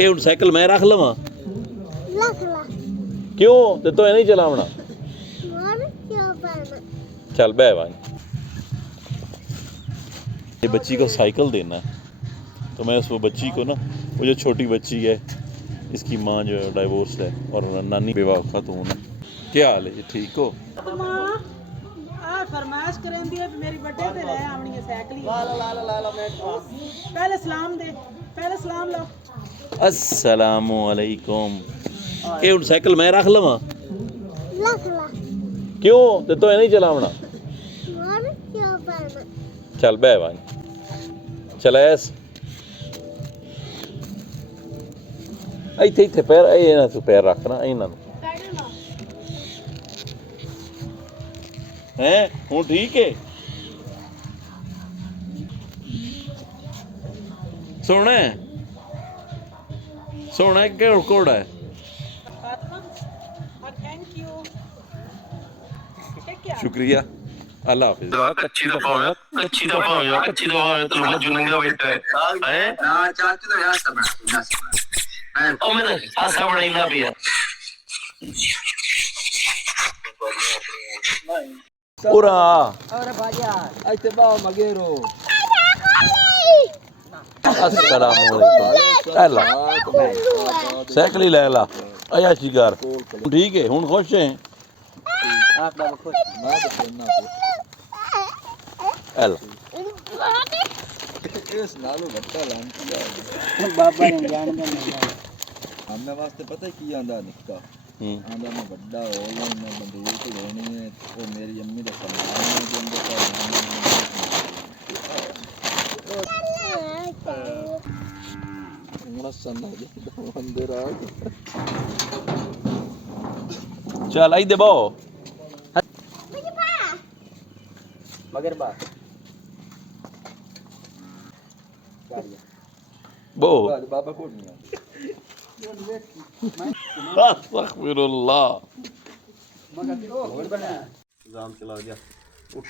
ये हुण साइकिल मैं रख लवां? क्यों ते तो नहीं चलावना? चल बह भाई। ये बच्ची को साइकिल देना है तो मैं उस वो बच्ची को ना, वो जो छोटी बच्ची है, इसकी माँ जो डाइवोर्स है और नानी बेवा खातून है। क्या हाल है? ठीक हो? फरमाइश करें दी है मेरी बर्थडे पे ले आवनी है साइकिल। ला मैं पहले सलाम दे, पहले सलाम लो। अस्सलामु अलैकुम। ये हुण साइकिल मैं रख लवां? क्यों ते तो नहीं चलावना? चल बह भाई। चल ऐस ਇੱਥੇ ਇੱਥੇ ਪੈਰ ਇਹਨਾਂ ਤੋਂ ਪੈਰ ਰੱਖਣਾ ਇਹਨਾਂ ਨੂੰ ਹੈ ਹੁਣ ਠੀਕ ਹੈ ਸੋਹਣਾ ਸੋਹਣਾ ਕਿਹੜਾ ਕੋੜਾ ਹੈ थैंक यू शुक्रिया अल्लाह हाफिज कच्ची दफा तो मजू नंगा बैठा है ना चाची तो यार सब ओ मैं आसा बनाइना पिया पूरा अरे भाजा आइते बा मगेरो अस्सलाम वालेकुम अल्लाह साइकिल ले ला आया शिकार ठीक है हुन खुश है आप बाबा खुश मैं तो सुनना अल्लाह इस नालो घट्टा लांटिया बाबा ने जान दे नहीं हमने वास्ते पता है की आंदा निक्का आंदा मैं बड़ा हो गया मैं बंदूक लेनी है वो मेरी अम्मी का सम्मान है जो अंदर का मस्त अंदर आ चल आई दे बो मगर बा बो बाबा को नहीं अस्तगफिरुल्लाह मगर और बना जाम चला गया उठ